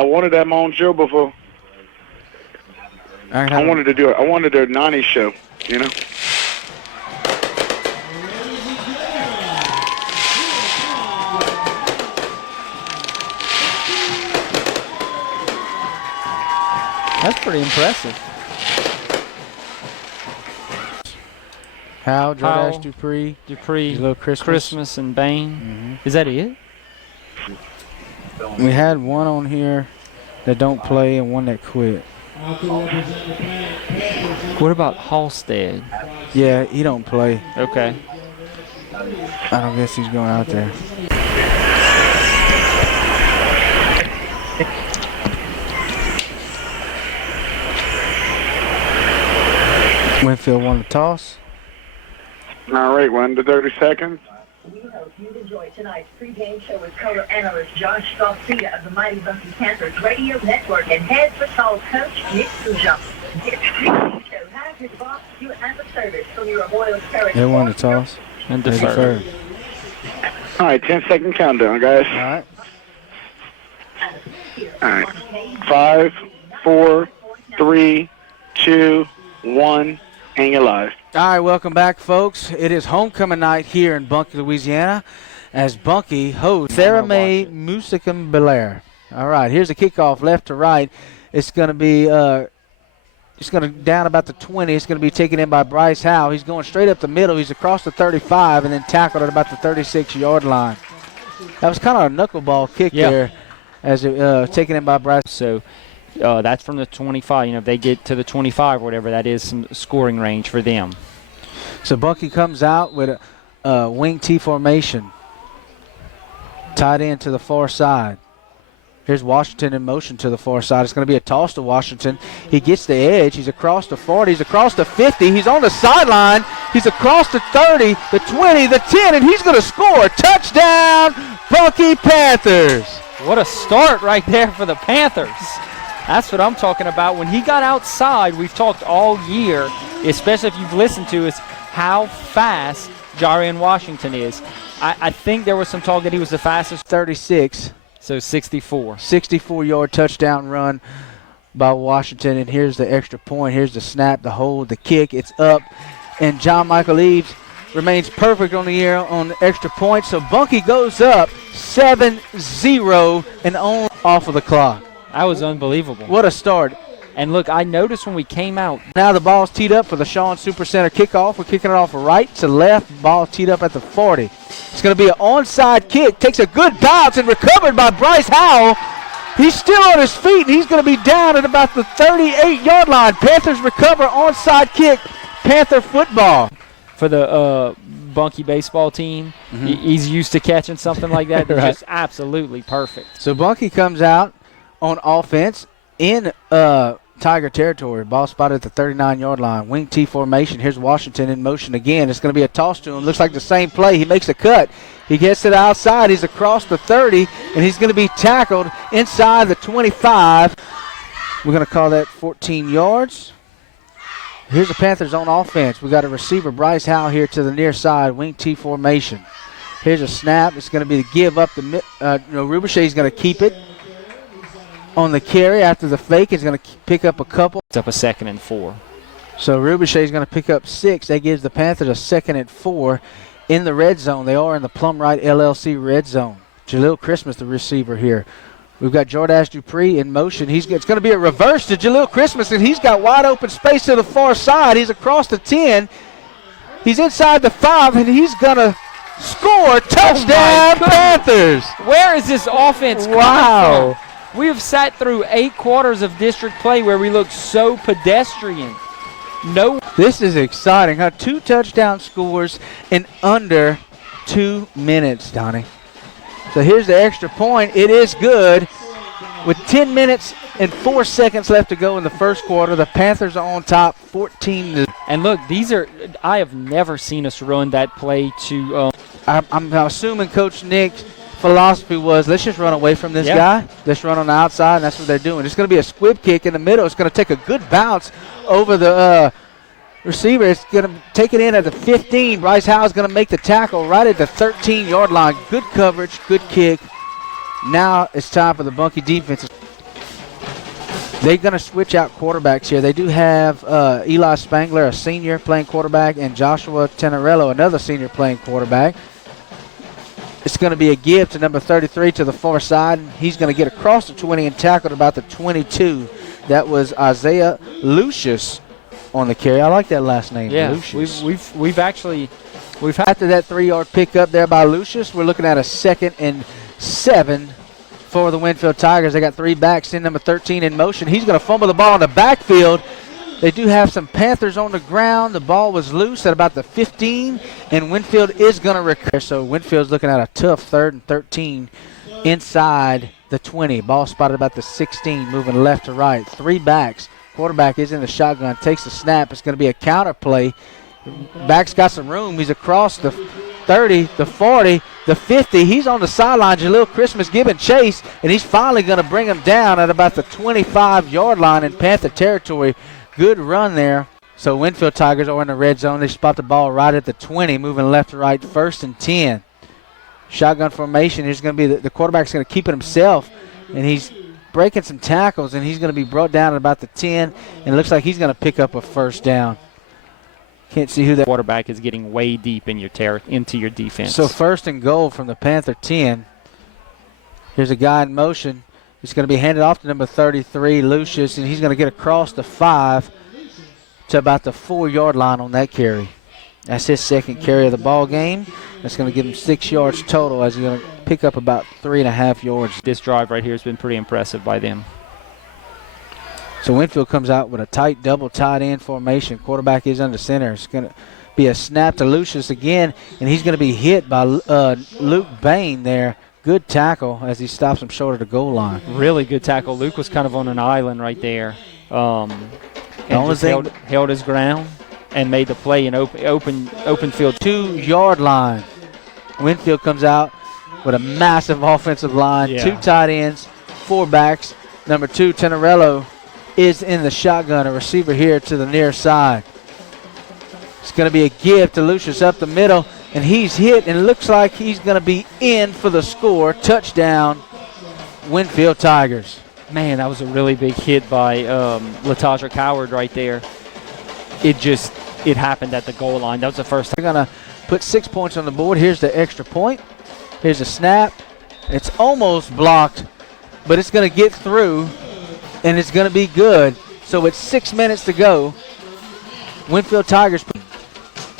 I wanted that on show before. I wanted to do it. I wanted a 90s show, you know? That's pretty impressive. Hal, Jordash, Dupree, Little Christmas, and Bain. Mm-hmm. Is that it? We had one on here that don't play and one that quit. What about Halstead? Yeah, he don't play. Okay. I don't guess he's going out there. Winnfield won the toss. All right, 1 to 30 seconds. We hope you enjoyed tonight's pregame show with color analyst Josh Garcia of the Mighty Bunkie Panthers Radio Network and head football coach Nick Sujan. This pregame show has his boss, you and the service from your Royal Courage. They won the toss. And deferred. All right, 10-second countdown, guys. All right. All right. 5, 4, 3, 2, 1. Hang it live. All right, welcome back, folks. It is homecoming night here in Bunkie, Louisiana, as Bunkie hosts Sarah Mae Musican Belair. All right, here's the kickoff, left to right. It's going to be down about the 20. It's going to be taken in by Bryce Howe. He's going straight up the middle. He's across the 35 and then tackled at about the 36-yard line. That was kind of a knuckleball kick there, as it taken in by Bryce. So that's from the 25. You know, if they get to the 25 or whatever, that is some scoring range for them. So Bunkie comes out with a wing T formation, tied in to the far side. Here's Washington in motion to the far side. It's going to be a toss to Washington. He gets the edge. He's across the 40. He's across the 50. He's on the sideline. He's across the 30, the 20, the 10, and he's going to score. Touchdown, Bunkie Panthers. What a start right there for the Panthers. That's what I'm talking about. When he got outside, we've talked all year, especially if you've listened to us, how fast Jarian Washington is. I think there was some talk that he was the fastest. 36. So 64. 64-yard touchdown run by Washington. And here's the extra point. Here's the snap, the hold, the kick. It's up. And John Michael Eves remains perfect on the air on the extra point. So Bunkie goes up 7-0 and on off of the clock. That was unbelievable. What a start. And look, I noticed when we came out. Now the ball's teed up for the Shawn Supercenter kickoff. We're kicking it off right to left. Ball teed up at the 40. It's going to be an onside kick. Takes a good bounce and recovered by Bryce Howell. He's still on his feet, and he's going to be down at about the 38-yard line. Panthers recover onside kick. Panther football. For the Bunkie baseball team, he's used to catching something like that. Right. Just absolutely perfect. So Bunkie comes out on offense in Tiger territory. Ball spotted at the 39-yard line. Wing T formation. Here's Washington in motion again. It's going to be a toss to him. Looks like the same play. He makes a cut. He gets to the outside. He's across the 30, and he's going to be tackled inside the 25. We're going to call that 14 yards. Here's the Panthers on offense. We got a receiver, Bryce Howe, here to the near side. Wing T formation. Here's a snap. It's going to be the give up. Rubichet's going to keep it. On the carry after the fake, is going to pick up a couple. It's up a 2nd and 4. So Rubichet is going to pick up 6. That gives the Panthers a 2nd and 4 in the red zone. They are in the Plum Right LLC red zone. Jaleel Christmas, the receiver here. We've got Jordash Dupree in motion. It's going to be a reverse to Jaleel Christmas, and he's got wide open space to the far side. He's across the 10. He's inside the 5, and he's going to score. Touchdown, Panthers. Where is this offense coming from? We have sat through 8 quarters of district play where we look so pedestrian. This is exciting, huh? 2 touchdown scores in under 2 minutes, Donnie. So here's the extra point. It is good. With 10 minutes and 4 seconds left to go in the first quarter, the Panthers are on top 14. And look, I have never seen us run that play to. I'm assuming Coach Nick's philosophy was, let's just run away from this guy. Let's run on the outside, and that's what they're doing. It's going to be a squib kick in the middle. It's going to take a good bounce over the receiver. It's going to take it in at the 15. Bryce Howe is going to make the tackle right at the 13-yard line. Good coverage, good kick. Now it's time for the Bunkie defense. They're going to switch out quarterbacks here. They do have Eli Spangler, a senior, playing quarterback, and Joshua Tenorello, another senior, playing quarterback. It's going to be a give to number 33 to the far side. He's going to get across the 20 and tackled about the 22. That was Isaiah Lucius on the carry. I like that last name, Yeah, Lucius. we've had After that 3-yard pickup there by Lucius, we're looking at a 2nd and 7 for the Winnfield Tigers. They got 3 backs in, number 13 in motion. He's going to fumble the ball in the backfield. They do have some Panthers on the ground. The ball was loose at about the 15, and Winnfield is going to recover. So Winfield's looking at a tough 3rd and 13 inside the 20. Ball spotted about the 16, moving left to right. 3 backs. Quarterback is in the shotgun, takes the snap. It's going to be a counter play. Back's got some room. He's across the 30, the 40, the 50. He's on the sideline. Jaleel Christmas giving chase, and he's finally going to bring him down at about the 25-yard line in Panther territory. Good run there. So Winnfield Tigers are in the red zone. They spot the ball right at the 20, moving left to right, 1st and 10. Shotgun formation. Here's going to be the quarterback's going to keep it himself, and he's breaking some tackles, and he's going to be brought down at about the 10, and it looks like he's going to pick up a 1st down. Can't see who that quarterback is getting way deep in into your defense. So 1st and goal from the Panther 10. Here's a guy in motion. It's going to be handed off to number 33, Lucius, and he's going to get across the 5 to about the 4-yard line on that carry. That's his 2nd carry of the ball game. That's going to give him 6 yards total as he's going to pick up about 3.5 yards. This drive right here has been pretty impressive by them. So Winnfield comes out with a tight double tight end formation. Quarterback is under center. It's going to be a snap to Lucius again, and he's going to be hit by Luke Bain there. Good tackle as he stops him short of the goal line. Really good tackle. Luke was kind of on an island right there. And just held his ground and made the play in open field. 2-yard line. Winnfield comes out with a massive offensive line. Yeah. 2 tight ends, 4 backs. Number 2, Tenorello, is in the shotgun, a receiver here to the near side. It's going to be a give to Lucius up the middle, and he's hit, and it looks like he's going to be in for the score. Touchdown, Winnfield Tigers. Man, that was a really big hit by Latasha Coward right there. It happened at the goal line. That was the first time. They're going to put 6 points on the board. Here's the extra point. Here's a snap. It's almost blocked, but it's going to get through, and it's going to be good. So it's 6 minutes to go. Winnfield Tigers.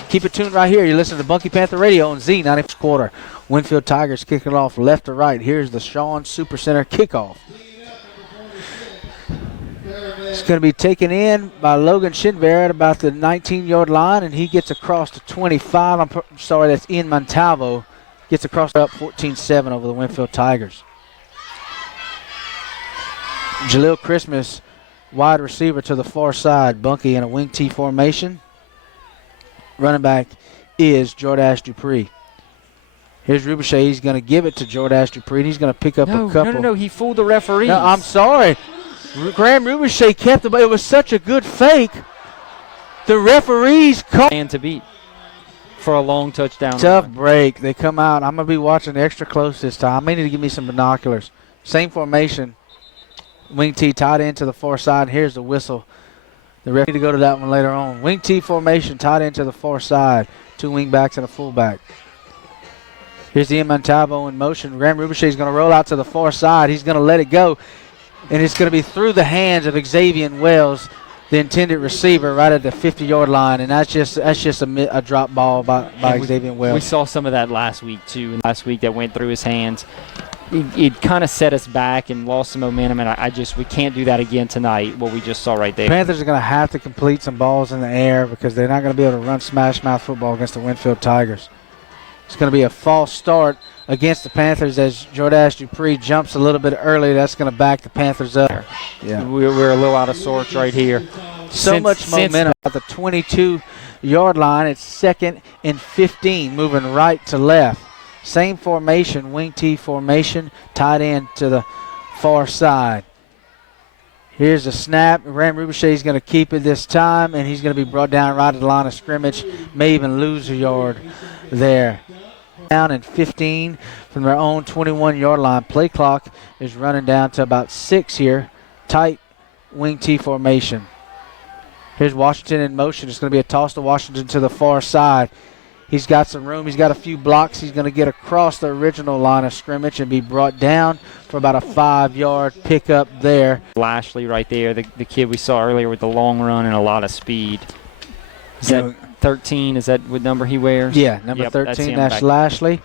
Keep it tuned right here. You listen to Bunkie Panther Radio on Z90 quarter. Winnfield Tigers kicking it off left to right. Here's the Shawn Supercenter kickoff. It's going to be taken in by Logan Shinver at about the 19-yard line, and he gets across to 25. I'm sorry, that's Ian Montalvo. Gets across up 14-7 over the Winnfield Tigers. Jaleel Christmas, wide receiver to the far side. Bunkie in a wing T formation. Running back is Jordash Dupree. Here's Rubichet. He's going to give it to Jordash Dupree. He's going to pick up a couple. No. He fooled the referees. No, I'm sorry. Graham Rubichet kept the ball. It was such a good fake. The referees caught. And to beat for a long touchdown. Tough break. They come out. I'm going to be watching extra close this time. I may need to give me some binoculars. Same formation. Wing T tied in to the far side. Here's the whistle. The ref need to go to that one later on. Wing T formation tied into the far side. 2 wing backs and a fullback. Here's Ian Montalvo in motion. Graham Rubichet is going to roll out to the far side. He's going to let it go. And it's going to be through the hands of Xavier Wells, the intended receiver, right at the 50-yard line. And that's just a drop ball by Xavier Wells. We saw some of that last week, too. And last week that went through his hands. It kind of set us back and lost some momentum, and we can't do that again tonight, what we just saw right there. Panthers are going to have to complete some balls in the air because they're not going to be able to run smash mouth football against the Winnfield Tigers. It's going to be a false start against the Panthers as Jordash Dupree jumps a little bit early. That's going to back the Panthers up. Yeah, we're a little out of sorts right here. So much momentum at the 22-yard line. It's 2nd and 15, moving right to left. Same formation, wing T formation, tied in to the far side. Here's a snap. Graham Rubichet is going to keep it this time, and he's going to be brought down right at the line of scrimmage. May even lose a yard there. Down in 15 from their own 21-yard line. Play clock is running down to about 6 here. Tight wing T formation. Here's Washington in motion. It's going to be a toss to Washington to the far side. He's got some room. He's got a few blocks. He's going to get across the original line of scrimmage and be brought down for about a 5-yard pickup there. Lashley right there, the kid we saw earlier with the long run and a lot of speed. Is that 13? Is that what number he wears? Yeah, number Yep, 13. That's Lashley.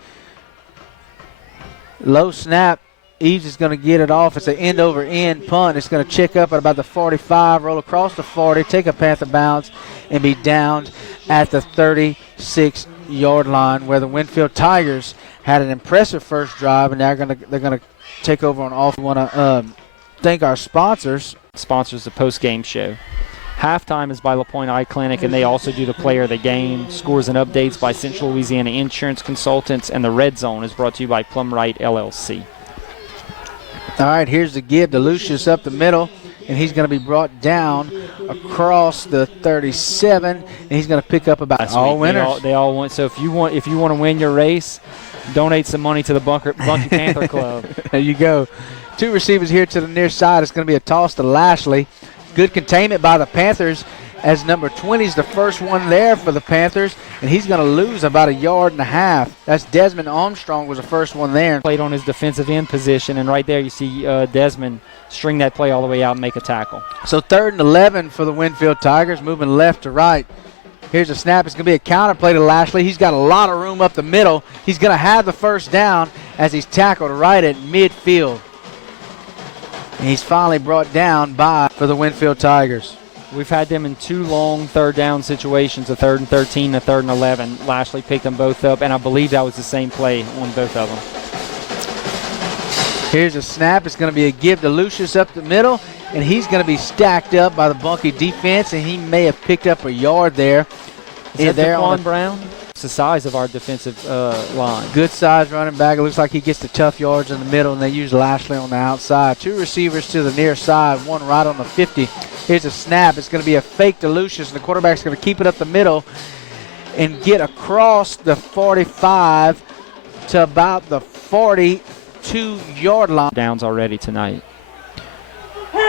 Low snap. Eves is going to get it off. It's an end-over-end punt. It's going to check up at about the 45, roll across the 40, take a Panther bounce, and be downed at the 36-yard line, where the Winnfield Tigers had an impressive first drive, and they're going to take over on off. We want to thank our sponsors. Sponsors the post-game show. Halftime is by LaPointe Eye Clinic, and they also do the player of the game. Scores and updates by Central Louisiana Insurance Consultants, and the Red Zone is brought to you by Plum Right LLC. All right, here's the give to Lucius up the middle, and he's going to be brought down across the 37, and he's going to pick up about all winners. They all went. So if you want to win your race, donate some money to the Bunkie Panther Club. There you go. 2 receivers here to the near side. It's going to be a toss to Lashley. Good containment by the Panthers, as number 20 is the first one there for the Panthers, and he's going to lose about 1.5 yards. That's Desmond Armstrong was the first one there. Played on his defensive end position, and right there you see Desmond string that play all the way out and make a tackle. So 3rd and 11 for the Winnfield Tigers, moving left to right. Here's a snap. It's going to be a counter play to Lashley. He's got a lot of room up the middle. He's going to have the first down as he's tackled right at midfield. And he's finally brought down for the Winnfield Tigers. We've had them in 2 long third down situations, a 3rd and 13, a 3rd and 11. Lashley picked them both up, and I believe that was the same play on both of them. Here's a snap. It's going to be a give to Lucius up the middle, and he's going to be stacked up by the Bunkie defense, and he may have picked up 1 yard there. Is that Daquan Brown? It's the size of our defensive line. Good size running back. It looks like he gets the tough yards in the middle, and they use Lashley on the outside. 2 receivers to the near side, one right on the 50. Here's a snap. It's going to be a fake to Lucius, and the quarterback's going to keep it up the middle and get across the 45 to about the 42-yard line. Downs already tonight.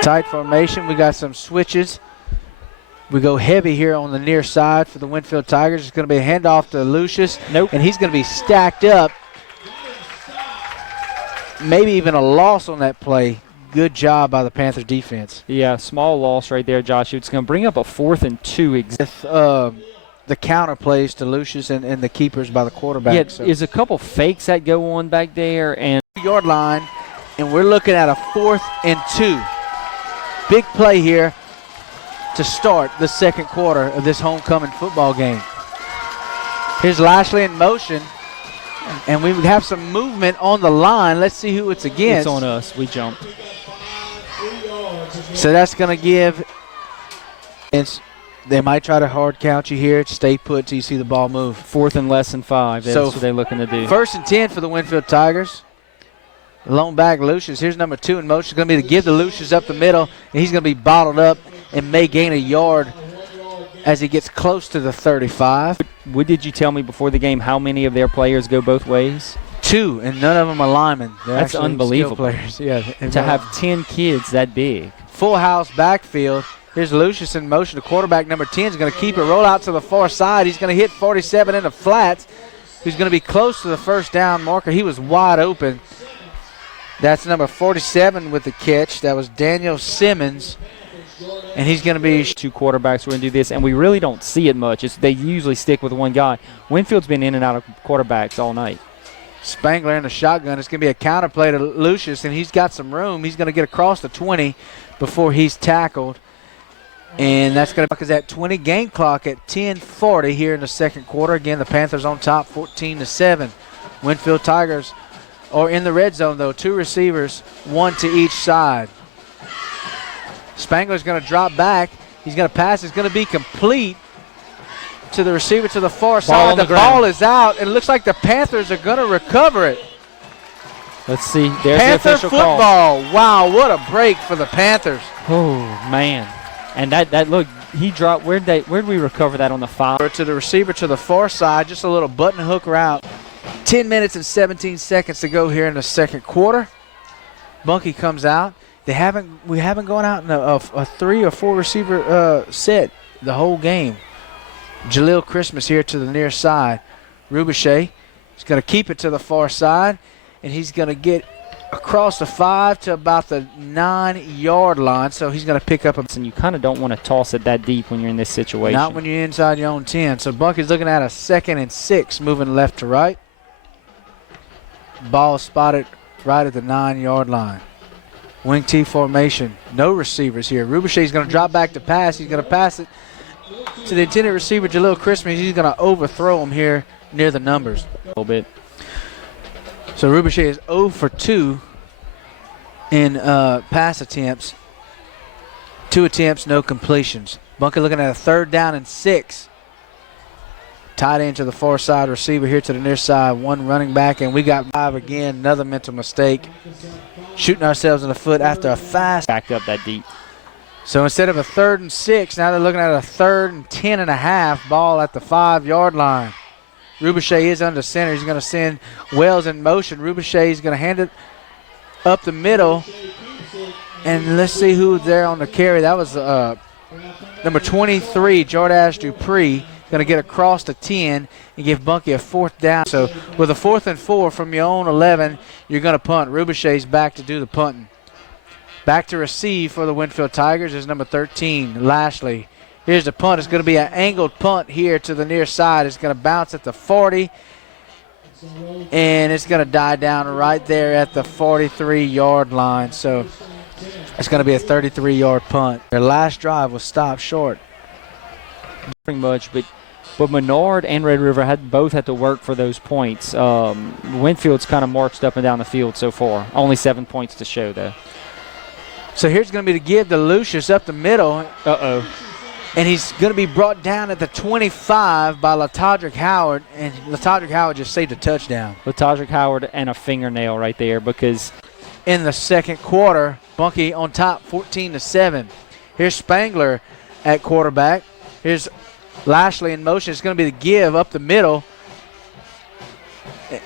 Tight formation. We got some switches. We go heavy here on the near side for the Winnfield Tigers. It's going to be a handoff to Lucius. Nope. And he's going to be stacked up. Maybe even a loss on that play. Good job by the Panthers defense. Yeah, small loss right there, Josh. It's going to bring up a 4th and 2. With the counter plays to Lucius and the keepers by the quarterback. Yeah, so. Is a couple fakes that go on back there. And 2-yard line, and we're looking at a 4th and 2. Big play here to start the second quarter of this homecoming football game. Here's Lashley in motion, and we have some movement on the line. Let's see who it's against. It's on us. We jumped. So that's going to give. They might try to hard count you here. Stay put till you see the ball move. 4th and less than 5. That's So what they're looking to do. 1st and 10 for the Winnfield Tigers. Lone back Lucius. Here's number 2 in motion. It's going to be the give to Lucius up the middle, and he's going to be bottled up and may gain 1 yard as he gets close to the 35. What did you tell me before the game how many of their players go both ways? 2, and none of them are linemen. They're That's actually unbelievable. skill players. Yeah, To have 10 kids that big. full house backfield. Here's Lucius in motion. The quarterback, number 10, is going to keep it, roll out to the far side. He's going to hit 47 in the flats. He's going to be close to the first down marker. He was wide open. That's number 47 with the catch. That was Daniel Simmons. And he's going to be 2 quarterbacks. We're going to do this, and we really don't see it much. They usually stick with one guy. Winnfield's been in and out of quarterbacks all night. Spangler in the shotgun. It's going to be a counter play to Lucius, and he's got some room. He's going to get across the 20 before he's tackled. And that's going to be that 20 game clock at 10:40 here in the second quarter. Again, the Panthers on top 14-7. Winnfield Tigers are in the red zone, though. 2 receivers, 1 to each side. Spangler's going to drop back. He's going to pass. It's going to be complete to the receiver to the far side. The ball is out, and it looks like the Panthers are going to recover it. Let's see. There's Panther the official football. Wow, what a break for the Panthers. call. Oh, man. And that look, he dropped. Where'd we recover that on the 5? To the receiver to the far side, just a little button hook route. 10 minutes and 17 seconds to go here in the second quarter. Bunkie comes out, We haven't gone out in a 3 or 4 receiver set the whole game. Jaleel Christmas here to the near side. Rubichet is going to keep it to the far side, and he's going to get across the 5 to about the 9-yard line, so he's going to pick up And you kind of don't want to toss it that deep when you're in this situation. Not when you're inside your own 10. So Bunkie's looking at a 2nd and 6, moving left to right. Ball spotted right at the 9-yard line. Wing T formation. No receivers here. Rubichet's going to drop back to pass. He's going to pass it to the intended receiver, Jaleel Christmas. He's going to overthrow him here near the numbers. A little bit. So Rubichet is 0 for 2 in pass attempts. 2 attempts, no completions. Bunkie looking at a 3rd down and 6. Tight end to the far side, receiver here to the near side. 1 running back, and we got 5 again. Another mental mistake. Shooting ourselves in the foot after a fast. Backed up that deep. So instead of a 3rd and 6, now they're looking at a 3rd and 10 and a half. Ball at the 5-yard line. Rubichet is under center. He's going to send Wells in motion. Rubichet is going to hand it up the middle. And let's see who's there on the carry. That was number 23, Jordash Dupree. Going to get across the 10 and give Bunkie a 4th down. So with a 4th and 4 from your own 11, you're going to punt. Rubichet's back to do the punting. Back to receive for the Winnfield Tigers is number 13, Lashley. Here's the punt. It's going to be an angled punt here to the near side. It's going to bounce at the 40, and it's going to die down right there at the 43-yard line. So it's going to be a 33-yard punt. Their last drive was stopped short. Pretty much, but Menard and Red River both had to work for those points. Winfield's kind of marched up and down the field so far. Only 7 points to show, though. So here's going to be the give to Lucius up the middle. Uh-oh. And he's going to be brought down at the 25 by Latodrick Howard, and Latodrick Howard just saved a touchdown. Latodrick Howard and a fingernail right there, because in the second quarter, Bunkie on top 14-7. Here's Spangler at quarterback. Here's Lashley in motion. It's going to be the give up the middle.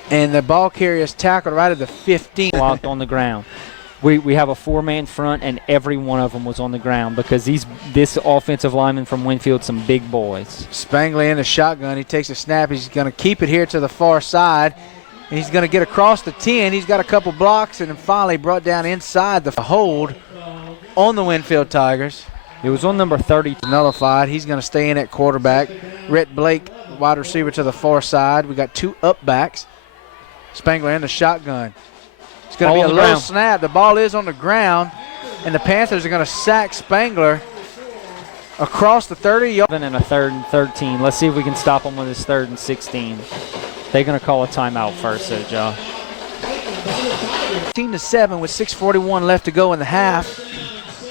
And the ball carrier is tackled right at the 15. Blocked on the ground. We have a 4-man front, and every one of them was on the ground because this offensive lineman from Winnfield, some big boys. Spangler in the shotgun. He takes a snap. He's going to keep it here to the far side. And he's going to get across the 10. He's got a couple blocks, and then finally brought down inside the hold on the Winnfield Tigers. It was on number 30. Nullified. He's going to stay in at quarterback. Rhett Blake, wide receiver to the far side. We got 2 up backs. Spangler in the shotgun. It's going to be a low snap. The ball is on the ground, and the Panthers are going to sack Spangler across the 30-yard. And a 3rd and 13. Let's see if we can stop him with his 3rd and 16. They're going to call a timeout first, though, Josh. 15-7 with 6:41 left to go in the half.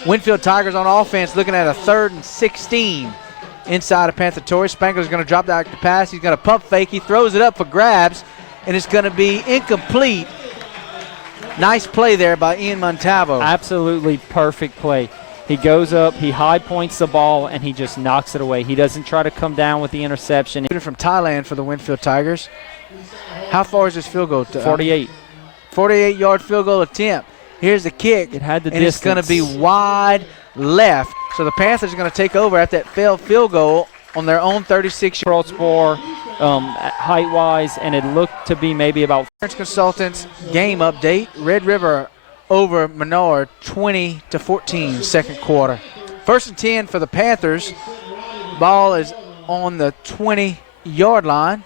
Winnfield Tigers on offense looking at a 3rd and 16 inside of Panther territory. Spangler's going to drop back to pass. He's going to pump fake. He throws it up for grabs, and it's going to be incomplete. Nice play there by Ian Montalvo. Absolutely perfect play. He goes up, he high points the ball, and he just knocks it away. He doesn't try to come down with the interception. From Thailand for the Winnfield Tigers. How far is this field goal? 48. 48-yard field goal attempt. Here's the kick. It had the and distance. It's going to be wide left. So the Panthers are going to take over at that failed field goal on their own 36. Crossbar, height-wise, and it looked to be maybe about. Consultants game update. Red River over Menard 20-14 second quarter. 1st and 10 for the Panthers. Ball is on the 20-yard line.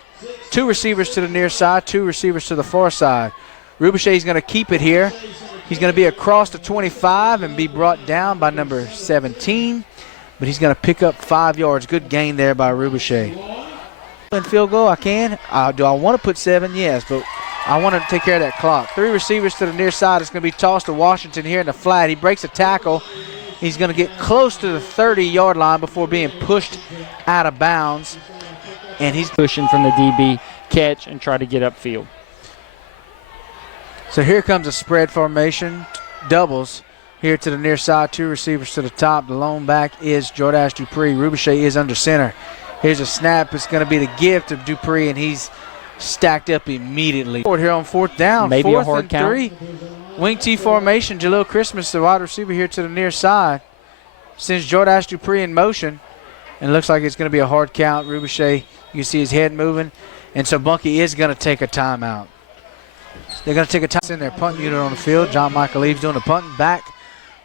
2 receivers to the near side, 2 receivers to the far side. Rubichet's going to keep it here. He's going to be across the 25 and be brought down by number 17, but he's going to pick up 5 yards. Good gain there by Rubichet. Field goal, I can. Do I want to put 7? Yes, but I want to take care of that clock. 3 receivers to the near side. It's going to be tossed to Washington here in the flat. He breaks a tackle. He's going to get close to the 30-yard line before being pushed out of bounds. And he's pushing from the DB, catch, and try to get upfield. So here comes a spread formation, doubles here to the near side, 2 receivers to the top. The lone back is Jordash Dupree. Rubichet is under center. Here's a snap. It's going to be the gift of Dupree, and he's stacked up immediately. Here on 4th down, maybe 4th a hard and count. 3. Wing T formation. Jaleel Christmas, the wide receiver here to the near side. Sends Jordash Dupree in motion. And it looks like it's going to be a hard count. Rubichet, you can see his head moving. And so Bunkie is going to take a timeout. They're going to take a timeout in their punt unit on the field. John Michael Eaves doing the punting. Back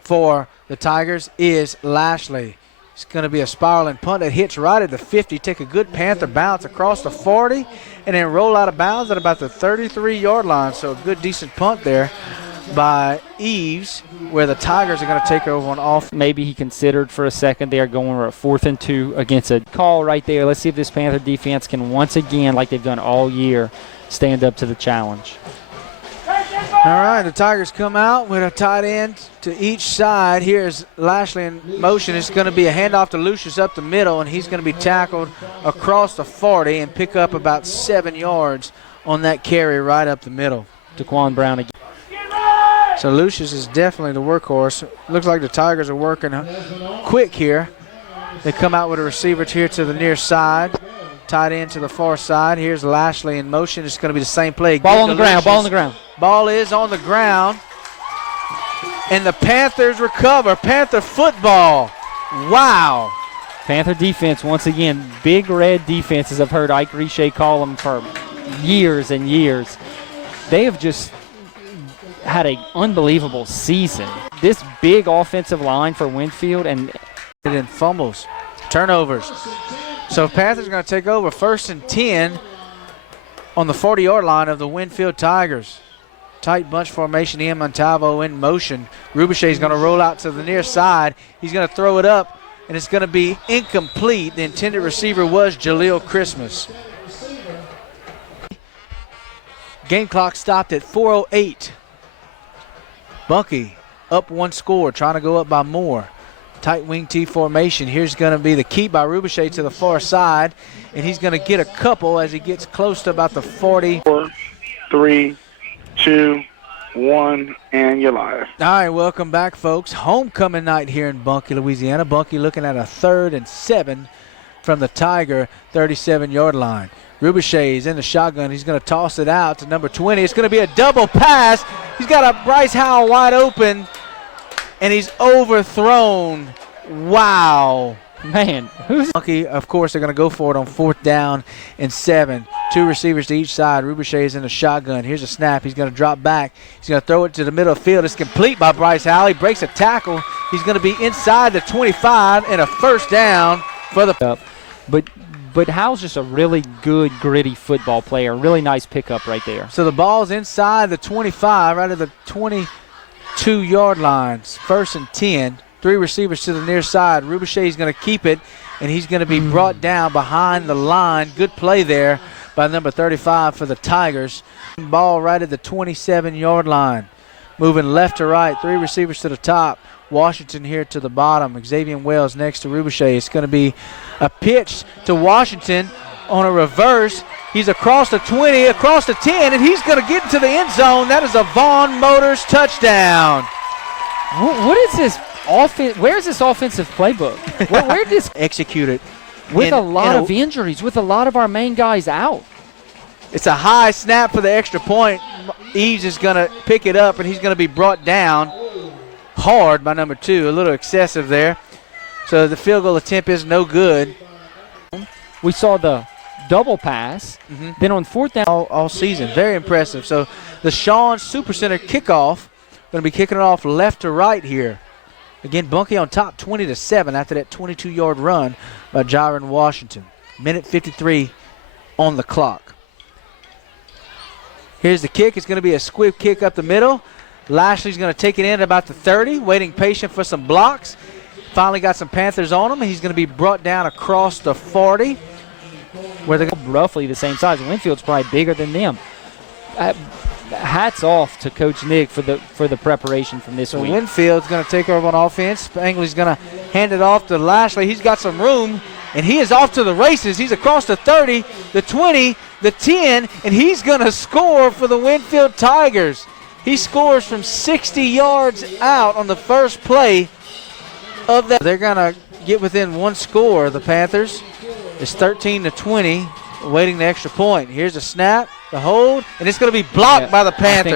for the Tigers is Lashley. It's going to be a spiraling punt that hits right at the 50. Take a good Panther bounce across the 40 and then roll out of bounds at about the 33-yard line. So a good, decent punt there by Eaves, where the Tigers are going to take over on off. Maybe he considered for a second there going for a 4th and 2 against a call right there. Let's see if this Panther defense can once again, like they've done all year, stand up to the challenge. All right, the Tigers come out with a tight end to each side. Here's Lashley in motion. It's going to be a handoff to Lucius up the middle, and he's going to be tackled across the 40 and pick up about 7 yards on that carry right up the middle. Daquan Brown again. So Lucius is definitely the workhorse. Looks like the Tigers are working quick here. They come out with a receiver here to the near side. Tight end to the far side. Here's Lashley in motion. It's going to be the same play. Ball on the ground, ball on the ground. Ball is on the ground. And the Panthers recover. Panther football. Wow. Panther defense, once again, big red defenses. I've heard Ike Richey call them for years and years. They have just had an unbelievable season. This big offensive line for Winnfield and in fumbles, turnovers. So Panthers are going to take over 1st and 10 on the 40-yard line of the Winnfield Tigers. Tight bunch formation. Ian Montalvo in motion. Rubichet is going to roll out to the near side. He's going to throw it up, and it's going to be incomplete. The intended receiver was Jaleel Christmas. Game clock stopped at 4:08. Bunkie up 1 score, trying to go up by more. Tight wing T formation. Here's going to be the keep by Rubichet to the far side, and he's going to get a couple as he gets close to about the 40. 4, 3, 2, 1, and you're live. All right, welcome back, folks. Homecoming night here in Bunkie, Louisiana. Bunkie looking at a 3rd and 7 from the Tiger 37-yard line. Rubichet is in the shotgun. He's going to toss it out to number 20. It's going to be a double pass. He's got a Bryce Howell wide open, and he's overthrown. Wow. man, who's Bunkie, of course, they're going to go for it on 4th down and 7. 2 receivers to each side. Rubichet is in the shotgun. Here's a snap. He's going to drop back. He's going to throw it to the middle of the field. It's complete by Bryce Howell. He breaks a tackle. He's going to be inside the 25 and a 1st down for the But Howell's just a really good, gritty football player. Really nice pickup right there. So the ball's inside the 25, right at the 22-yard line. 1st and 10. 3 receivers to the near side. Rubichet's going to keep it, and he's going to be brought down behind the line. Good play there by number 35 for the Tigers. Ball right at the 27-yard line. Moving left to right. 3 receivers to the top. Washington here to the bottom. Xavier Wells next to Rubichet. It's going to be a pitch to Washington on a reverse. He's across the 20, across the 10, and he's going to get into the end zone. That is a Vaughn Motors touchdown. What is this offense? Where's this offensive playbook? Where did this execute it? with a lot of injuries, with a lot of our main guys out? It's a high snap for the extra point. Eaves is going to pick it up, and he's going to be brought down hard by number 2. A little excessive there. So the field goal attempt is no good. We saw the double pass. Then on 4th down. All season. Very impressive. So the Sean Supercenter kickoff. Going to be kicking it off left to right here. Again, Bunkie on top 20-7 after that 22-yard run by Jaron Washington. Minute 53 on the clock. Here's the kick. It's going to be a squib kick up the middle. Lashley's going to take it in at about the 30, waiting patient for some blocks. Finally got some Panthers on him. He's going to be brought down across the 40. Where they're roughly the same size. Winfield's probably bigger than them. Hats off to Coach Nick for the preparation from this so week. Winnfield's going to take over on offense. Spangley's going to hand it off to Lashley. He's got some room, and he is off to the races. He's across the 30, the 20, the 10, and he's going to score for the Winnfield Tigers. He scores from 60 yards out on the first play of that. They're going to get within 1 score, the Panthers. It's 13-20, awaiting the extra point. Here's a snap. the hold, and it's going to be blocked by the Panthers.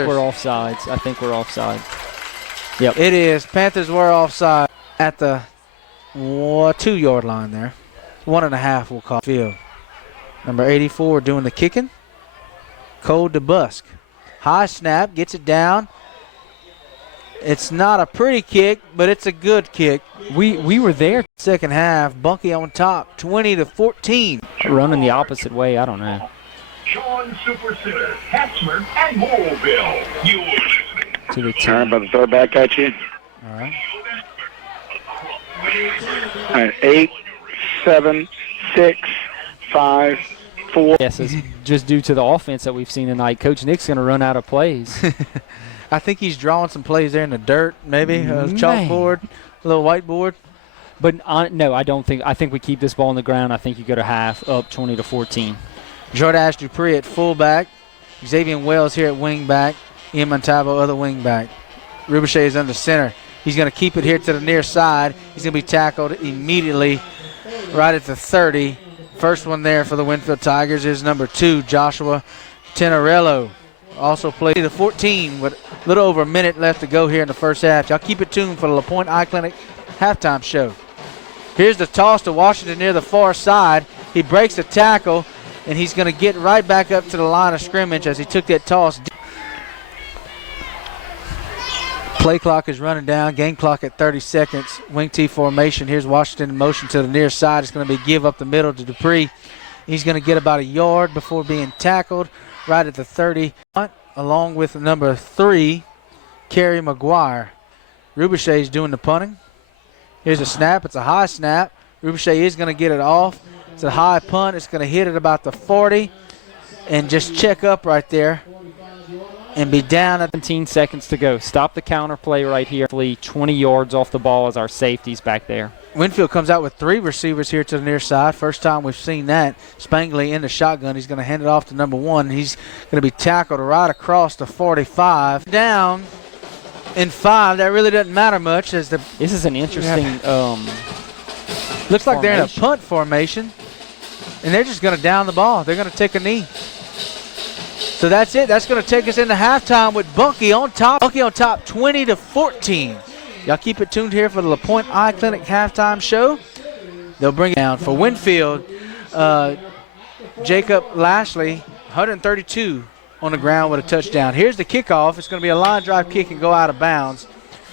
I think we're offside. Yep. It is. Panthers were offside at the 2-yard line there. 1.5 we'll call field. Number 84 doing the kicking. Cole DeBusk. High snap, gets it down. It's not a pretty kick, but it's a good kick. We were there. Second half, Bunkie on top, 20-14. Running the opposite way, I don't know. Sean Super Center, Hatchmer, and Morrowville. You're listening To the Turn team. by the throw back at you. All right. All right, 8, 7, 6, 5, 4. Yes, it's just due to the offense that we've seen tonight. Coach Nick's going to run out of plays. I think he's drawing some plays there in the dirt, maybe. A Man. chalkboard, a little whiteboard. But no, I don't think. I think we keep this ball on the ground. I think you go to half up 20-14. Jordash Dupree at fullback. Xavier Wells here at wingback. Ian Montalvo, other wingback. Rubichet is under center. He's going to keep it here to the near side. He's going to be tackled immediately right at the 30. First one there for the Winnfield Tigers is number 2, Joshua Tenorello. Also played the 14 with a little over a minute left to go here in the first half. Y'all keep it tuned for the LaPointe Eye Clinic halftime show. Here's the toss to Washington near the far side. He breaks the tackle, and he's going to get right back up to the line of scrimmage as he took that toss. Play clock is running down. Game clock at 30 seconds. Wing T formation. Here's Washington in motion to the near side. It's going to be give up the middle to Dupree. He's going to get about a yard before being tackled right at the 30. Along with number 3, Kerry McGuire. Rubichet is doing the punting. Here's a snap. It's a high snap. Rubichet is going to get it off. It's a high punt. It's going to hit at about the 40 and just check up right there and be down at 17 seconds to go. Stop the counter play right here. 20 yards off the ball as our safeties back there. Winnfield comes out with 3 receivers here to the near side. First time we've seen that. Spangley in the shotgun. He's going to hand it off to number 1. He's going to be tackled right across the 45. Down in 5. That really doesn't matter much as the This is an interesting looks like they're in a formation. punt formation, and they're just going to down the ball. They're going to take a knee. So that's it. That's going to take us into halftime with Bunkie on top. Bunkie on top 20-14. Y'all keep it tuned here for the LaPointe Eye Clinic halftime show. They'll bring it down. For Winnfield, Jacob Lashley, 132 on the ground with a touchdown. Here's the kickoff. It's going to be a line drive kick and go out of bounds.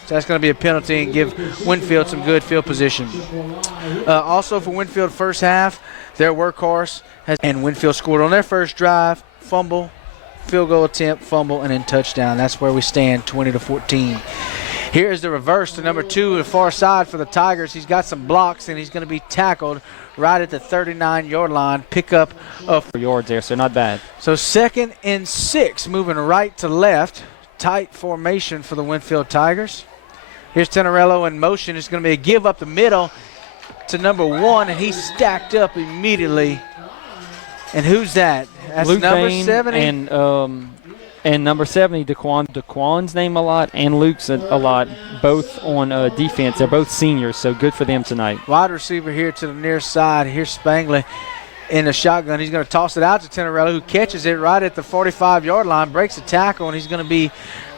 So that's going to be a penalty and give Winnfield some good field position. Also for Winnfield first half, their workhorse and Winnfield scored on their first drive, fumble, field goal attempt, fumble, and then touchdown. That's where we stand, 20-14. Here is the reverse to number 2, the far side for the Tigers. He's got some blocks, and he's going to be tackled right at the 39-yard line. Pick up of 4 yards there, so not bad. So 2nd and 6, moving right to left. Tight formation for the Winnfield Tigers. Here's Tenorello in motion. It's going to be a give up the middle to number 1, and he's stacked up immediately. And who's that? That's Luke number Bain 70. and number 70, Daquan's name a lot, and Luke's a lot, both on defense. They're both seniors, so good for them tonight. Wide receiver here to the near side. Here's Spangley in the shotgun. He's going to toss it out to Tenorello, who catches it right at the 45-yard line, breaks a tackle, and he's going to be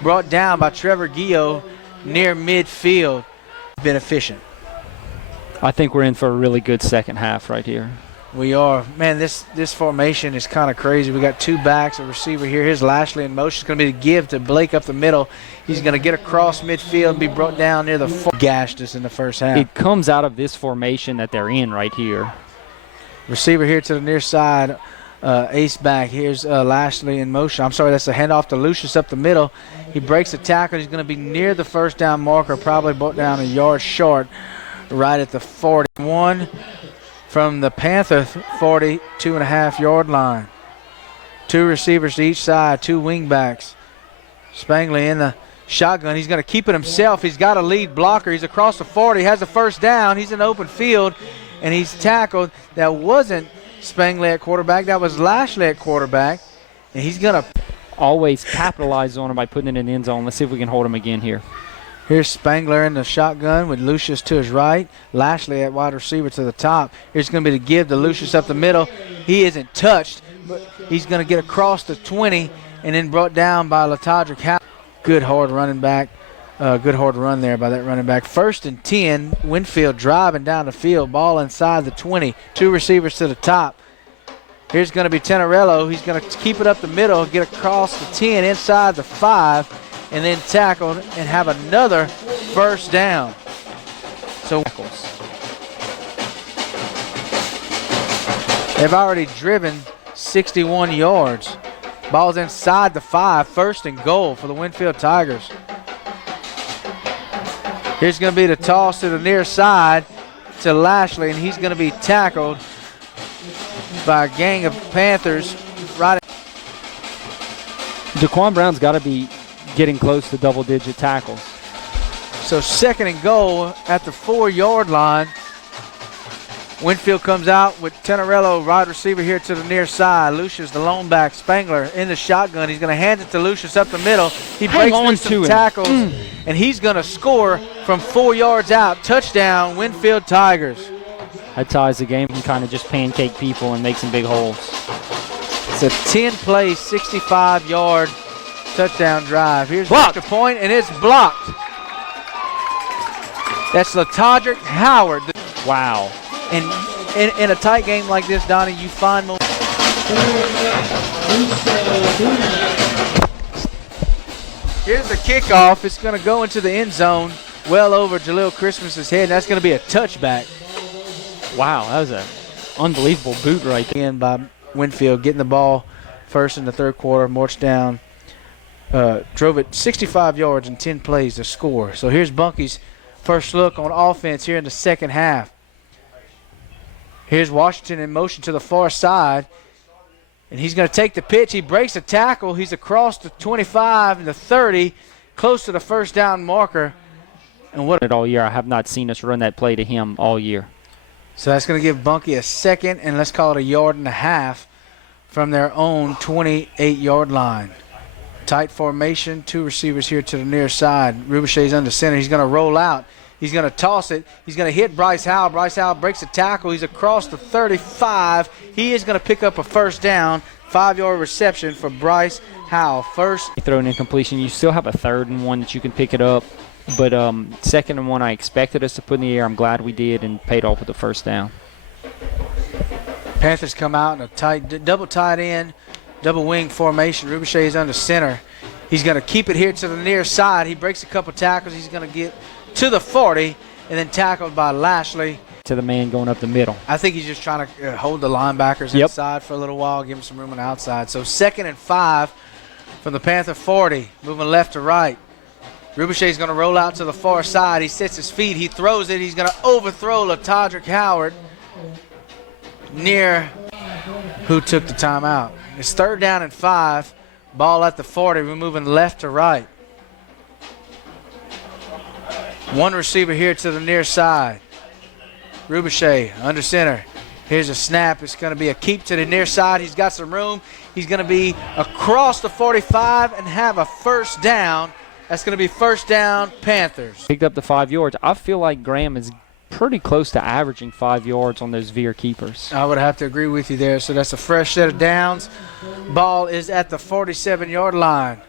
brought down by Trevor Gio near midfield. Been efficient. I think we're in for a really good second half right here. We are. Man, this formation is kind of crazy. We got 2 backs, a receiver here. Here's Lashley in motion. It's going to be the give to Blake up the middle. He's going to get across midfield and be brought down near the gashed us in the first half. It comes out of this formation that they're in right here. Receiver here to the near side. Ace back. Here's Lashley in motion. I'm sorry, that's a handoff to Lucius up the middle. He breaks the tackle. He's going to be near the first down marker, probably brought down a yard short right at the 41. From the Panther 42.5-yard line. 2 receivers to each side, 2 wing backs. Spangley in the shotgun. He's going to keep it himself. He's got a lead blocker. He's across the 40. He has the first down. He's in open field, and he's tackled. That wasn't Spangley at quarterback. That was Lashley at quarterback, and he's going to Always capitalize on him by putting it in the end zone. Let's see if we can hold him again here. Here's Spangler in the shotgun with Lucius to his right. Lashley at wide receiver to the top. Here's going to be the give to Lucius up the middle. He isn't touched, but he's going to get across the 20 and then brought down by Latodrick Howard. Good hard running back. Good hard run there by that running back. 1st and 10, Winnfield driving down the field, ball inside the 20. 2 receivers to the top. Here's going to be Tenorello. He's going to keep it up the middle, get across the 10, inside the 5, and then tackled and have another first down. So they've already driven 61 yards. Ball's inside the 5, 1st and goal for the Winnfield Tigers. Here's going to be the toss to the near side to Lashley, and he's going to be tackled by a gang of Panthers. Right. Daquan Brown's got to be getting close to double-digit tackles. So 2nd and goal at the 4-yard line. Winnfield comes out with Tenorello, wide receiver here to the near side. Lucius, the lone back. Spangler in the shotgun. He's going to hand it to Lucius up the middle. He breaks through some tackles, and he's going to score from 4 yards out. Touchdown, Winnfield Tigers. That ties the game. He can kind of just pancake people and make some big holes. It's a 10-play, 65-yard touchdown drive. Here's the point, and it's blocked. That's Latodrick Howard. Wow. And in a tight game like this, Donnie, you find more. Here's the kickoff. It's going to go into the end zone, well over Jaleel Christmas's head, and that's going to be a touchback. Wow, that was an unbelievable boot right there. Again by Winnfield, getting the ball first in the 3rd quarter, marched down, drove it 65 yards in 10 plays to score. So here's Bunkie's first look on offense here in the 2nd half. Here's Washington in motion to the far side, and he's going to take the pitch. He breaks a tackle. He's across the 25 and the 30, close to the first down marker. And what all year, I have not seen us run that play to him all year. So that's going to give Bunkie a 2nd, and let's call it a 1.5 yards from their own 28-yard line. Tight formation, 2 receivers here to the near side. Rubichet's under center. He's going to roll out. He's going to toss it. He's going to hit Bryce Howell. Bryce Howell breaks a tackle. He's across the 35. He is going to pick up a first down. 5-yard reception for Bryce Howell. First. You throw an incompletion. You still have a 3rd and 1 that you can pick it up. But 2nd and 1 I expected us to put in the air. I'm glad we did and paid off with the first down. Panthers come out in a tight, double tight end, double wing formation. Rubichet is under center. He's going to keep it here to the near side. He breaks a couple tackles. He's going to get to the 40 and then tackled by Lashley. To the man going up the middle. I think he's just trying to hold the linebackers inside for a little while, give him some room on the outside. So 2nd and 5 from the Panther 40, moving left to right. Rubichet's going to roll out to the far side. He sets his feet. He throws it. He's going to overthrow Latodrick Howard near who took the timeout. It's 3rd down and 5. Ball at the 40. We're moving left to right. 1 receiver here to the near side. Rubichet under center. Here's a snap. It's going to be a keep to the near side. He's got some room. He's going to be across the 45 and have a first down. That's going to be first down, Panthers. Picked up the 5 yards. I feel like Graham is pretty close to averaging 5 yards on those veer keepers. I would have to agree with you there. So that's a fresh set of downs. Ball is at the 47-yard line.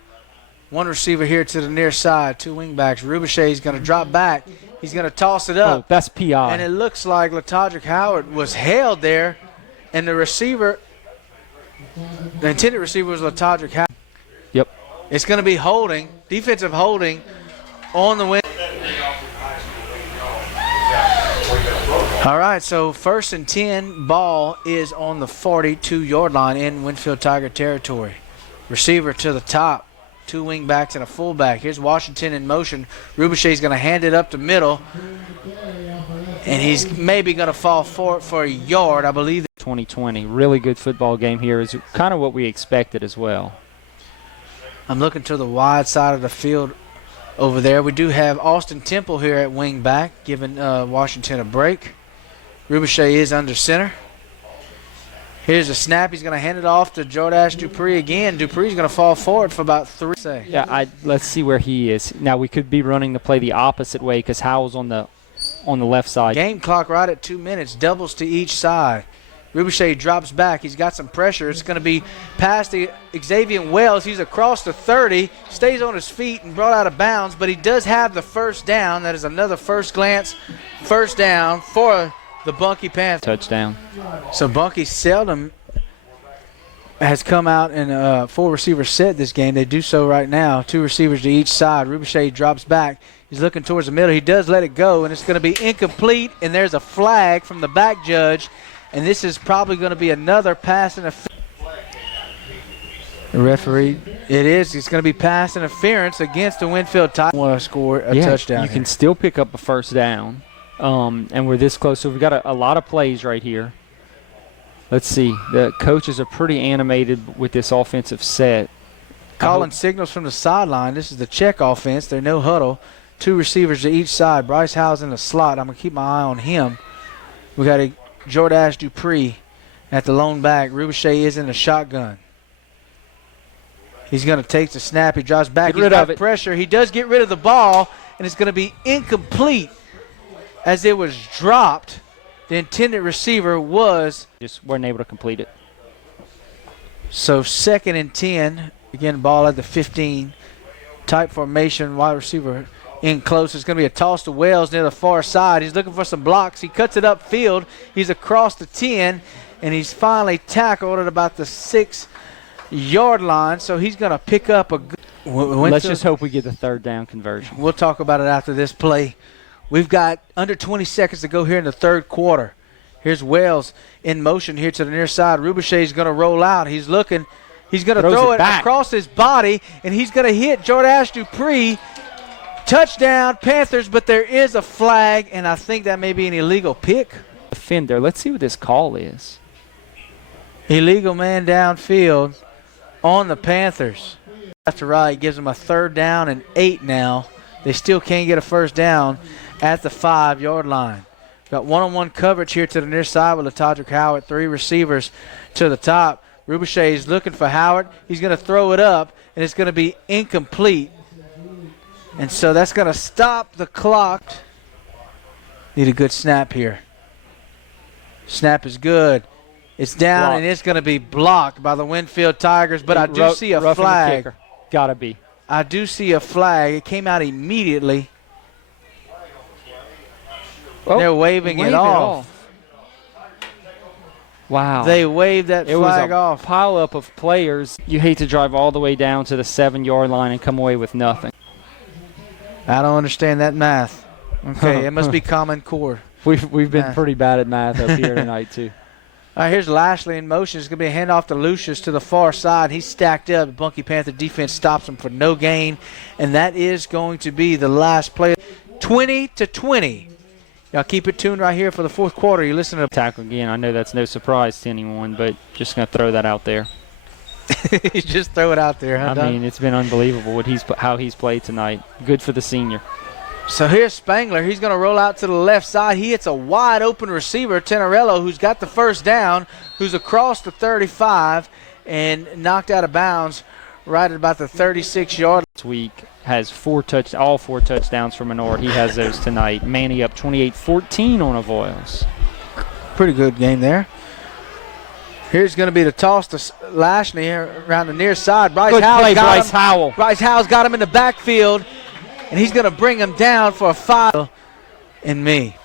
1 receiver here to the near side, 2 wingbacks. Rubichet is going to drop back. He's going to toss it up. Oh, that's PI. And it looks like Latodrick Howard was held there, and the intended receiver was Latodrick Howard. Yep. It's going to be holding, defensive holding on the win. All right, so 1st and 10, ball is on the 42-yard line in Winnfield Tiger territory. Receiver to the top, 2 wing backs and a fullback. Here's Washington in motion. Rubichet's going to hand it up the middle, and he's maybe going to fall for it for a yard, I believe. 2020, really good football game here is kind of what we expected as well. I'm looking to the wide side of the field over there. We do have Austin Temple here at wing back, giving Washington a break. Rubichet is under center. Here's a snap. He's going to hand it off to Jordash Dupree again. Dupree's going to fall forward for about 3. Yeah, let's see where he is. Now, we could be running the play the opposite way because Howell's on the left side. Game clock right at 2 minutes. Doubles to each side. Rubichet drops back. He's got some pressure. It's going to be past the Xavier Wells. He's across the 30, stays on his feet and brought out of bounds, but he does have the first down. That is another first glance first down for the Bunkie Panthers. Touchdown. So Bunkie seldom has come out in a four-receiver set this game. They do so right now. 2 receivers to each side. Rubichet drops back. He's looking towards the middle. He does let it go, and it's going to be incomplete, and there's a flag from the back judge, and this is probably going to be another pass interference. The referee, it is. It's going to be pass interference against the Winnfield Tigers. Want to score a touchdown. You can still pick up a first down, and we're this close. So we've got a lot of plays right here. Let's see. The coaches are pretty animated with this offensive set. Calling signals from the sideline. This is the check offense. They're no huddle. 2 receivers to each side. Bryce Howell's in the slot. I'm going to keep my eye on him. We got a Jordash Dupree at the lone back. Rubichet is in the shotgun. He's going to take the snap. He drops back. He's got pressure. He does get rid of the ball, and it's going to be incomplete as it was dropped. The intended receiver was just weren't able to complete it. So 2nd and 10. Again, ball at the 15. Tight formation, wide receiver in close. It's going to be a toss to Wells near the far side. He's looking for some blocks. He cuts it upfield. He's across the 10, and he's finally tackled at about the 6-yard line. So he's going to pick up a good. Let's just hope we get the third down conversion. We'll talk about it after this play. We've got under 20 seconds to go here in the third quarter. Here's Wells in motion here to the near side. Rubichet's going to roll out. He's looking. He's going to throw it across his body, and he's going to hit Jordash Dupree. Touchdown, Panthers, but there is a flag, and I think that may be an illegal pick. Defender. Let's see what this call is. Illegal man downfield on the Panthers. Left to right gives them a 3rd down and 8 now. They still can't get a first down at the 5-yard line. Got one-on-one coverage here to the near side with LaTodrick Howard. 3 receivers to the top. Rubichet is looking for Howard. He's going to throw it up, and it's going to be incomplete. And so that's going to stop the clock. Need a good snap here. Snap is good. It's down, and it's going to be blocked by the Winnfield Tigers, but I do see a flag. Gotta be. I do see a flag. It came out immediately. Oh, they're waving it off. Wow. They waved that flag off. It was a pile-up of players. You hate to drive all the way down to the 7-yard line and come away with nothing. I don't understand that math. Okay, it must be Common Core. We've been pretty bad at math up here tonight, too. All right, here's Lashley in motion. It's going to be a handoff to Lucius to the far side. He's stacked up. The Bunkie Panther defense stops him for no gain, and that is going to be the last play. 20-20. Y'all keep it tuned right here for the fourth quarter. You listen to tackle again. I know that's no surprise to anyone, but just going to throw that out there. Just throw it out there, huh, I mean, it's been unbelievable how he's played tonight. Good for the senior. So here's Spangler. He's going to roll out to the left side. He hits a wide open receiver, Tenorello, who's got the first down, who's across the 35 and knocked out of bounds right at about the 36-yard. This week has all four touchdowns for Menard. He has those tonight. Manny up 28-14 on Avoyles. Pretty good game there. Here's going to be the toss to Lashley around the near side. Bryce Howell's got him in the backfield, and he's going to bring him down for a 5 and me.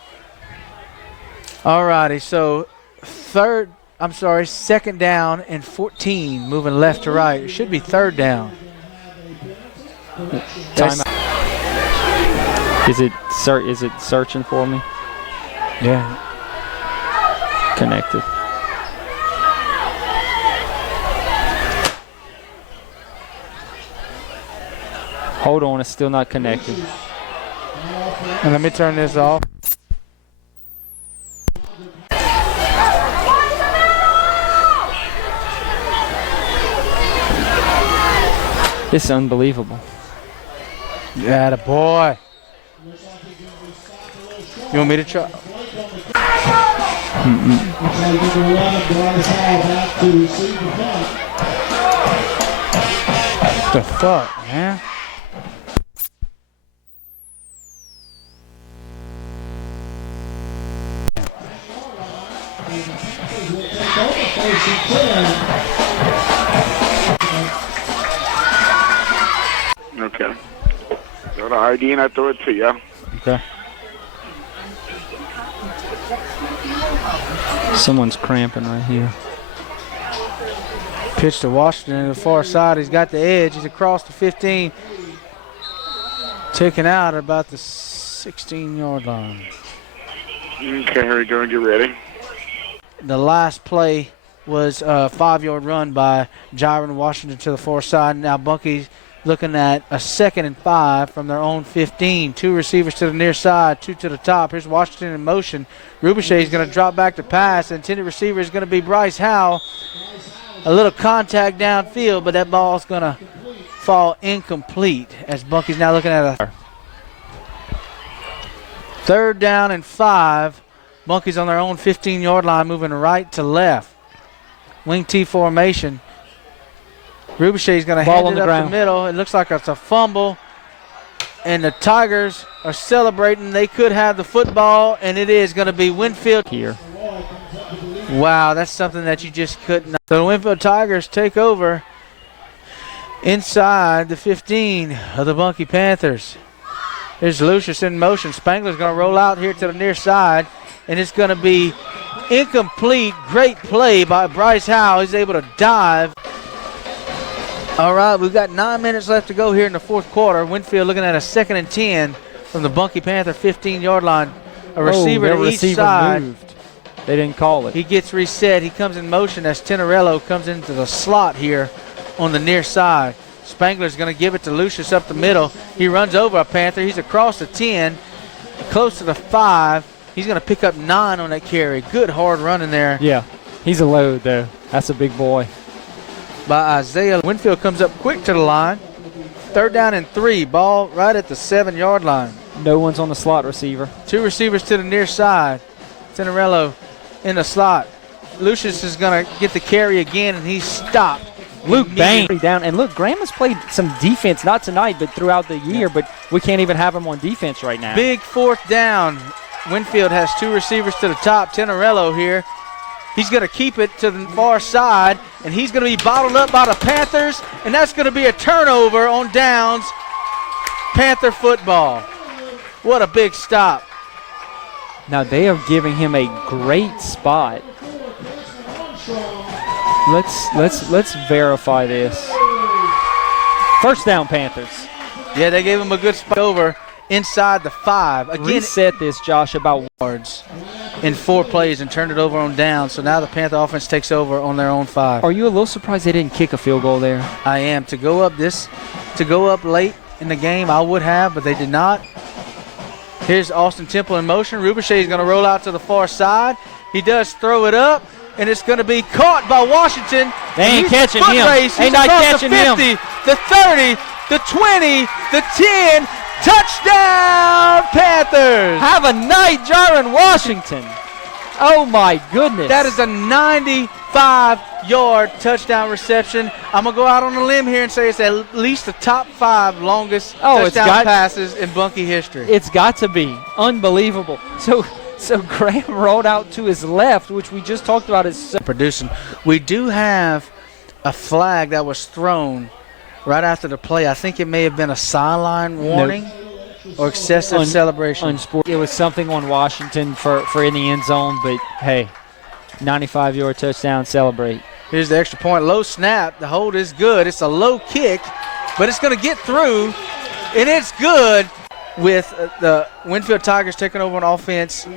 All righty, so second down and 14, moving left to right. It should be third down. Timeout. Is it searching for me? Yeah. Connected. Hold on, it's still not connected. And let me turn this off. It's unbelievable. Yeah, the boy. You want me to try? What the fuck, man? Okay. Go to ID and I throw it to you. Okay. Someone's cramping right here. Pitch to Washington to the far side. He's got the edge. He's across the 15. Taken out at about the 16-yard line. Okay, here we go. Get ready. The last play was a 5-yard run by Jaron Washington to the far side. Now Bunkie's looking at a 2nd and 5 from their own 15. 2 receivers to the near side, 2 to the top. Here's Washington in motion. Rubichet is going to drop back to pass. The intended receiver is going to be Bryce Howell. A little contact downfield, but that ball is going to fall incomplete as Bunkie's now looking at a 3rd down and 5. Bunkies on their own 15-yard line, moving right to left. Wing T formation. Rubichet is going to hand it up the middle. It looks like it's a fumble. And the Tigers are celebrating. They could have the football, and it is going to be Winnfield Here. Wow, that's something that you just couldn't. So the Winnfield Tigers take over inside the 15 of the Bunkie Panthers. Here's Lucius in motion. Spangler's going to roll out here to the near side, and it's going to be incomplete. Great play by Bryce Howell. He's able to dive. All right, we've got 9 minutes left to go here in the 4th quarter. Winnfield looking at a 2nd and 10 from the Bunkie Panther 15-yard line. A receiver to each side. Moved. They didn't call it. He gets reset. He comes in motion as Tenorello comes into the slot here on the near side. Spangler's going to give it to Lucius up the middle. He runs over a Panther. He's across the 10, close to the 5. He's going to pick up 9 on that carry. Good hard run in there. Yeah, he's a load, though. That's a big boy. By Isaiah. Winnfield comes up quick to the line. 3rd down and 3. Ball right at the 7-yard line. No one's on the slot receiver. 2 receivers to the near side. Tenorello in the slot. Lucius is going to get the carry again, and he's stopped. Luke Bain down. And look, Graham has played some defense, not tonight, but throughout the year, but we can't even have him on defense right now. Big 4th down. Winnfield has 2 receivers to the top. Tenorello here. He's going to keep it to the far side, and he's going to be bottled up by the Panthers, and that's going to be a turnover on downs. Panther football. What a big stop. Now they are giving him a great spot. Let's verify this. 1st down, Panthers. Yeah, they gave him a good spot over inside the 5. Again, reset this, Josh, about yards in 4 plays and turned it over on down. So now the Panther offense takes over on their own 5. Are you a little surprised they didn't kick a field goal there? I am. To go up late in the game, I would have, but they did not. Here's Austin Temple in motion. Rubichet is going to roll out to the far side. He does throw it up, and it's going to be caught by Washington. They ain't catching him. Ain't not catching him. The 50, the 30, the 20, the 10. Touchdown, Panthers! Have a night, Jaron Washington. Oh, my goodness. That is a 95-yard touchdown reception. I'm going to go out on a limb here and say it's at least the top 5 longest touchdown passes in Bunkie history. It's got to be. Unbelievable. So Graham rolled out to his left, which we just talked about. Producing. We do have a flag that was thrown right after the play. I think it may have been a sideline warning or excessive celebration. It was something on Washington for in the end zone, but hey, 95-yard touchdown, celebrate. Here's the extra point. Low snap. The hold is good. It's a low kick, but it's going to get through, and it's good. With the Winnfield Tigers taking over on offense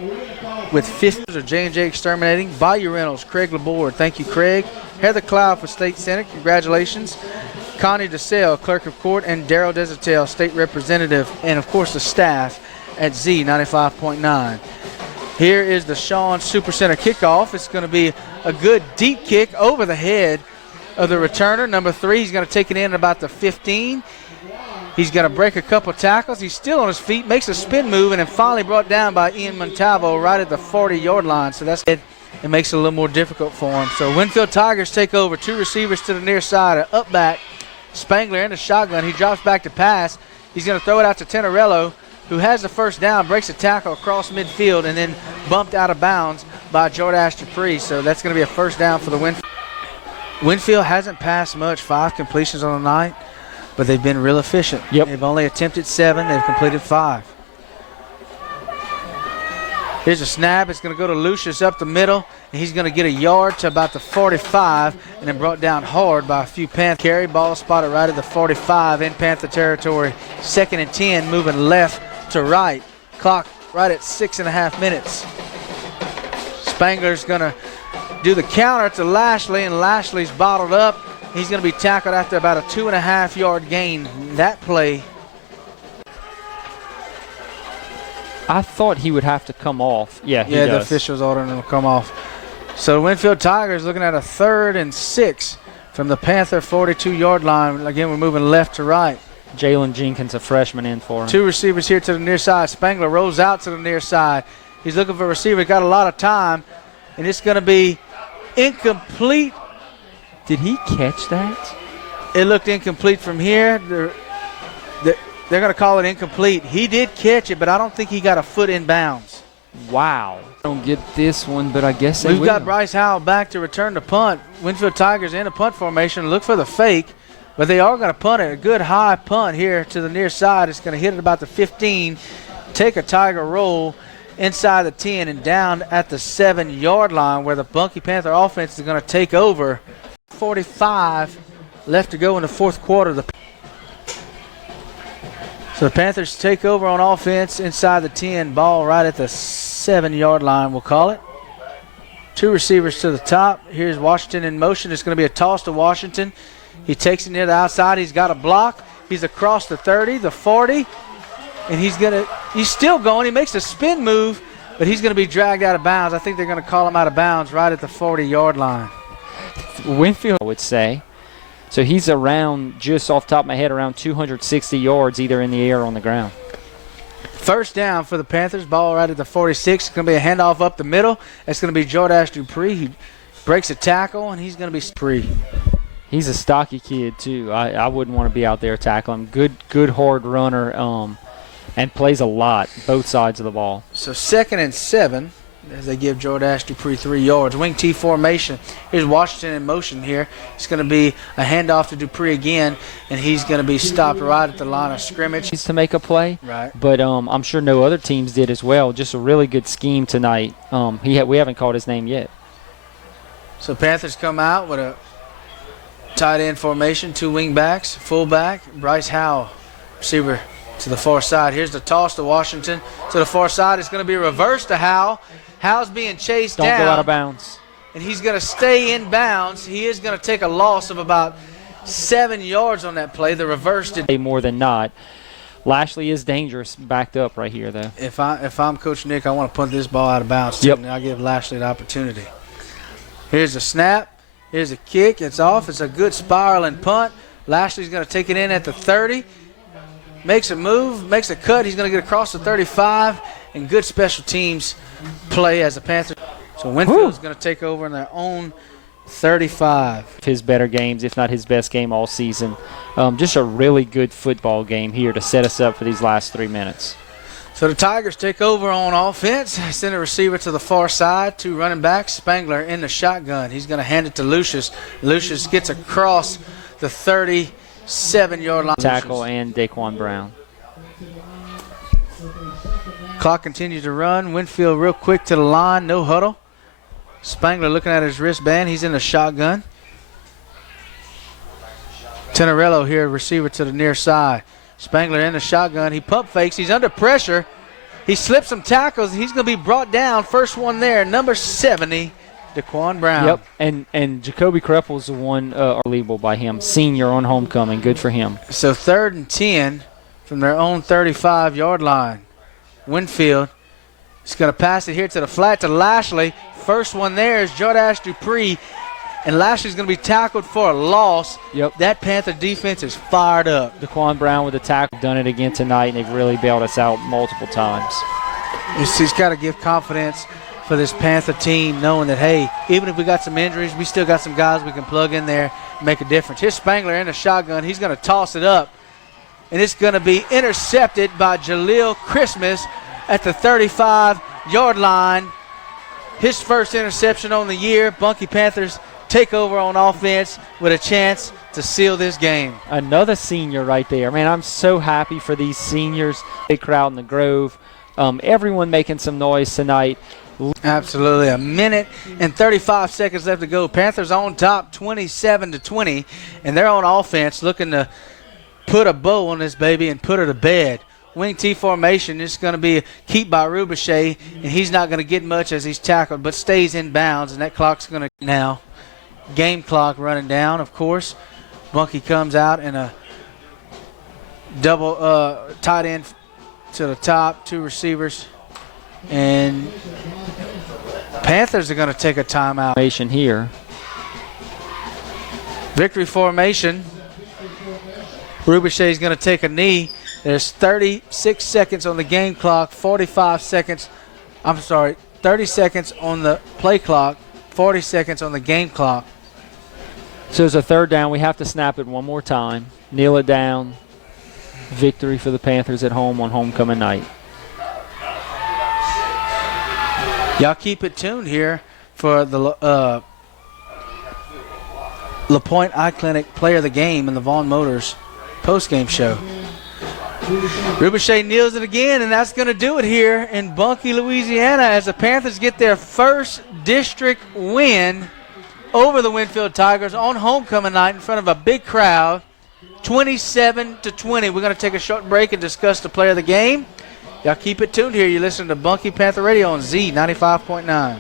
with 50 or J&J Exterminating. Bayou Reynolds, Craig Laborde. Thank you, Craig. Heather Cloud for State Senate. Congratulations. Connie DeSale, Clerk of Court, and Daryl Desertel, State Representative, and, of course, the staff at Z95.9. Here is the Shawn Supercenter kickoff. It's going to be a good deep kick over the head of the returner. Number 3, he's going to take it in at about the 15. He's going to break a couple tackles. He's still on his feet, makes a spin move, and then finally brought down by Ian Montalvo right at the 40-yard line. So that's it. It makes it a little more difficult for him. So Winnfield Tigers take over. 2 receivers to the near side. An up back. Spangler in the shotgun. He drops back to pass. He's going to throw it out to Tenorello, who has the 1st down, breaks a tackle across midfield, and then bumped out of bounds by Jordash Dupree, so that's going to be a first down for the Winfield. Winfield hasn't passed much, 5 completions on the night, but they've been real efficient. Yep. They've only attempted 7. They've completed 5. Here's a snap. It's going to go to Lucius up the middle, and he's going to get a yard to about the 45, and then brought down hard by a few Panther. Carry ball spotted right at the 45 in Panther territory. 2nd and 10, moving left to right. Clock right at 6.5 minutes. Spangler's going to do the counter to Lashley, and Lashley's bottled up. He's going to be tackled after about a 2.5-yard gain. That play. I thought he would have to come off. Yeah, he Yeah, does. the officials ordering him to come off. So the Winfield Tigers looking at a 3rd and 6 from the Panther 42-yard line. Again, we're moving left to right. Jalen Jenkins, a freshman, in for him. 2 receivers here to the near side. Spangler rolls out to the near side. He's looking for a receiver. Got a lot of time, and it's going to be incomplete. Did he catch that? It looked incomplete from here. They're going to call it incomplete. He did catch it, but I don't think he got a foot in bounds. Wow. I don't get this one, but I guess they We've will. got Bryce Howell back to return the punt. Winfield Tigers in a punt formation. Look for the fake, but they are going to punt it. A good high punt here to the near side. It's going to hit at about the 15. Take a Tiger roll inside the 10 and down at the 7-yard line where the Bunkie Panther offense is going to take over. 45 left to go in the 4th quarter. So the Panthers take over on offense inside the 10. Ball right at the 7-yard line, we'll call it. 2 receivers to the top. Here's Washington in motion. It's going to be a toss to Washington. He takes it near the outside. He's got a block. He's across the 30, the 40. And he's still going. He makes a spin move, but he's going to be dragged out of bounds. I think they're going to call him out of bounds right at the 40-yard line. Winfield, I would say. So he's around, just off the top of my head, around 260 yards either in the air or on the ground. First down for the Panthers. Ball right at the 46. It's going to be a handoff up the middle. It's going to be Jordash Dupree. He breaks a tackle, and he's going to be Dupree. He's a stocky kid, too. I wouldn't want to be out there tackling him. Good hard runner, and plays a lot, both sides of the ball. So 2nd and 7 as they give Jordash Dupree 3 yards. Wing T formation. Here's Washington in motion here. It's going to be a handoff to Dupree again, and he's going to be stopped right at the line of scrimmage. Needs to make a play, right? But I'm sure no other teams did as well. Just a really good scheme tonight. We haven't called his name yet. So Panthers come out with a tight end formation, 2 wing backs, fullback, Bryce Howell, receiver to the far side. Here's the toss to Washington. To the far side, it's going to be reversed to Howell. Howell's being chased down. Don't go out of bounds. And he's going to stay in bounds. He is going to take a loss of about 7 yards on that play. The reverse did. More than not. Lashley is dangerous backed up right here, though. If I'm Coach Nick, I want to punt this ball out of bounds, too, Yep. and I'll give Lashley the opportunity. Here's a snap. Here's a kick. It's off. It's a good spiraling punt. Lashley's going to take it in at the 30. Makes a move, makes a cut. He's going to get across the 35, and good special teams play as a Panther. So Winfield's going to take over in their own 35. His better games, if not his best game all season. Just a really good football game here to set us up for these last 3 minutes. So the Tigers take over on offense. Send a receiver to the far side. 2 running backs. Spangler in the shotgun. He's going to hand it to Lucius. Lucius gets across the 37-yard line. Tackle and Daquan Brown. Clock continues to run. Winfield real quick to the line. No huddle. Spangler looking at his wristband. He's in the shotgun. Tenorello here, receiver to the near side. Spangler in the shotgun. He pump fakes. He's under pressure. He slips some tackles. He's going to be brought down. First one there, number 70, Daquan Brown. Yep, and Jacoby Kreppel's the one unbelievable by him. Senior on homecoming. Good for him. So 3rd and 10 from their own 35-yard line. Winfield is going to pass it here to the flat to Lashley. First one there is Jordash Dupree, and Lashley's going to be tackled for a loss. Yep. That Panther defense is fired up. Daquan Brown with the tackle. Done it again tonight, and they've really bailed us out multiple times. He's got to give confidence for this Panther team, knowing that, hey, even if we got some injuries, we still got some guys we can plug in there and make a difference. Here's Spangler in the shotgun. He's going to toss it up, and it's going to be intercepted by Jaleel Christmas at the 35-yard line. his first interception on the year. Bunkie Panthers take over on offense with a chance to seal this game. Another senior right there. Man, I'm so happy for these seniors. Big crowd in the Grove. Everyone making some noise tonight. Absolutely. A minute and 35 seconds left to go. Panthers on top 27-20, and they're on offense looking to put a bow on this baby and put her to bed. Wing T formation is going to be a keep by Rubichet, and he's not going to get much as he's tackled, but stays in bounds, and that clock's going to now. Game clock running down, of course. Bunkie comes out in a double tight end to the top, 2 receivers. And Panthers are going to take a timeout. Here. Victory formation. Rubichet is going to take a knee. There's 36 seconds on the game clock, 30 seconds on the play clock, 40 seconds on the game clock. So it's a third down. We have to snap it one more time. Kneel it down. Victory for the Panthers at home on homecoming night. Y'all keep it tuned here for the LaPointe Eye Clinic Player of the Game and the Vaughn Motors post-game show. Rubichet kneels it again, and that's going to do it here in Bunkie, Louisiana, as the Panthers get their first district win over the Winnfield Tigers on homecoming night in front of a big crowd, 27-20. We're going to take a short break and discuss the player of the game. Y'all keep it tuned here. You're listening to Bunkie Panther Radio on Z95.9.